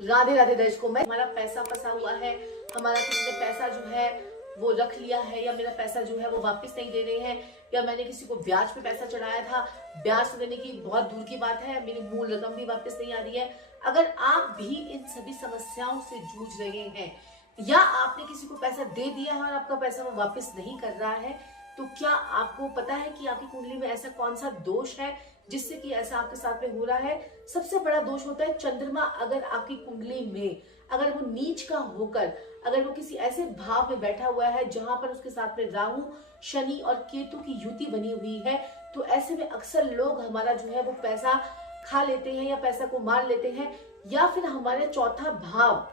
राधे राधे दर्शकों, मैं हमारा पैसा फंसा हुआ है, हमारा किसी ने पैसा जो है वो रख लिया है, या मेरा पैसा जो है वो वापस नहीं दे रहे हैं, या मैंने किसी को ब्याज पे पैसा चढ़ाया था, ब्याज तो देने की बहुत दूर की बात है, मेरी मूल रकम भी वापस नहीं आ रही है। अगर आप भी इन सभी समस्याओं से जूझ रहे हैं, या आपने किसी को पैसा दे दिया है और आपका पैसा वो वापस नहीं कर रहा है, तो क्या आपको पता है कि आपकी कुंडली में ऐसा कौन सा दोष है जिससे कि ऐसा आपके साथ में हो रहा है? सबसे बड़ा दोष होता है चंद्रमा अगर आपकी कुंडली में अगर वो नीच का होकर अगर वो किसी ऐसे भाव में बैठा हुआ है जहां पर उसके साथ में राहु, शनि और केतु की युति बनी हुई है, तो ऐसे में अक्सर लोग हमारा जो है वो पैसा खा लेते हैं या पैसा को मार लेते हैं। या फिर हमारे चौथा भाव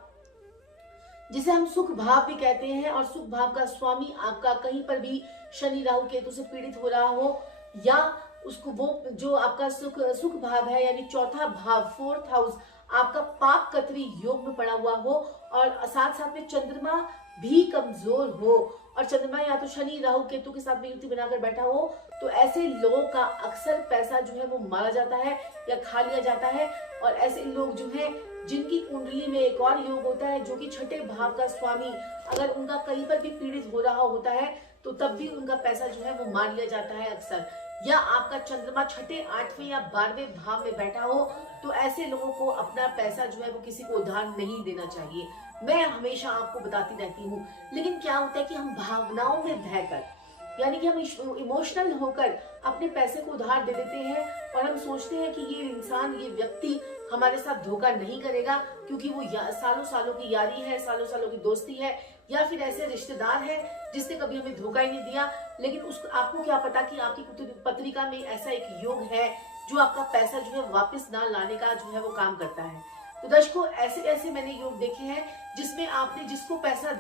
जिसे हम सुख भाव भी कहते हैं, और सुख भाव का स्वामी आपका कहीं पर भी शनि राहु केतु से पीड़ित हो रहा हो, या उसको वो जो आपका सुख भाव है यानी चौथा भाव, फोर्थ हाउस आपका पाप कतरी योग में पड़ा हुआ हो, और साथ साथ में चंद्रमा भी कमजोर हो, और चंद्रमा या तो शनि राहु केतु के साथ में युति बनाकर बैठा हो, तो ऐसे लोगों का अक्सर पैसा जो है वो मारा जाता है या खा लिया जाता है। और ऐसे लोग जो है जिनकी कुंडली में एक और योग होता है जो कि छठे भाव का स्वामी अगर उनका कहीं पर भी पीड़ित हो रहा होता है, तो तब भी उनका पैसा जो है वो मार लिया जाता है अक्सर। या आपका चंद्रमा छठे, आठवें या 12वें भाव में बैठा हो, तो ऐसे लोगों को अपना पैसा जो है वो किसी को उधार नहीं देना चाहिए। मैं हमेशा आपको बताती रहती हूँ, लेकिन क्या होता है कि हम भावनाओं में बहकर यानी कि हम इमोशनल होकर अपने पैसे को उधार दे देते हैं, और हम सोचते हैं कि ये इंसान, ये व्यक्ति हमारे साथ धोखा नहीं करेगा, क्योंकि वो सालों सालों की यारी है, सालों सालों की दोस्ती है, या फिर ऐसे रिश्तेदार है जिसने कभी हमें धोखा ही नहीं दिया। लेकिन उसको आपको क्या पता कि आपकी पत्रिका में ऐसा एक योग है जो आपका पैसा जो है वापस ना लाने का जो है वो काम करता है। तो दर्शकों, ऐसे ऐसे मैंने योग देखे हैं जिसमें आपने जिसको पैसा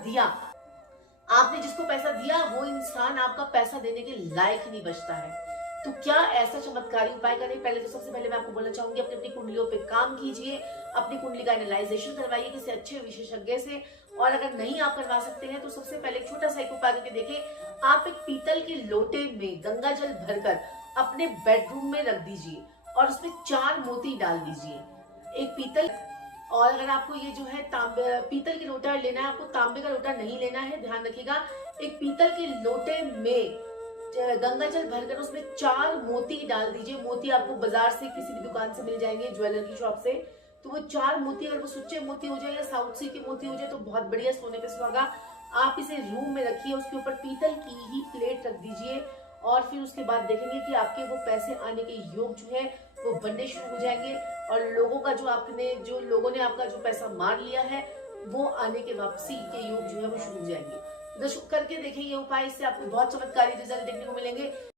दिया वो इंसान आपका पैसा देने के लायक ही नहीं बचता है। तो क्या ऐसा चमत्कारी उपाय करें? पहले तो सबसे पहले मैं आपको बोलना चाहूंगी, अपनी अपनी कुंडलियों पे काम कीजिए, अपनी कुंडली का एनालाइजेशन करवाइए किसी अच्छे विशेषज्ञ से, और अगर नहीं आप करवा सकते हैं तो सबसे पहले एक छोटा सा एक उपाय करके देखें। आप एक पीतल के लोटे में गंगा जल भरकर अपने बेडरूम में रख दीजिए और उसमें 4 मोती डाल दीजिए। एक पीतल, और अगर आपको ये जो है पीतल के लोटा लेना है, आपको तांबे का लोटा नहीं लेना है, ध्यान रखिएगा। एक पीतल के लोटे में गंगा जल भरकर उसमें 4 मोती डाल दीजिए। मोती आपको बाजार से किसी भी दुकान से मिल जाएंगे, ज्वेलर की शॉप से। तो वो 4 मोती, अगर वो सुच्चे मोती हो जाए या साउथ सी के मोती हो जाए तो बहुत बढ़िया, सोने पे सुहागा। आप इसे रूम में रखिए, उसके ऊपर पीतल की ही प्लेट रख दीजिए, और फिर उसके बाद देखेंगे कि आपके वो पैसे आने के योग जो है वो बनने शुरू हो जाएंगे, और जो लोगों ने आपका जो पैसा मार लिया है वो आने के वापसी के योग जो है वो शुरू हो जाएंगे। दर्शक, करके देखें ये उपाय, इससे आपको बहुत चमत्कारी रिजल्ट देखने को मिलेंगे।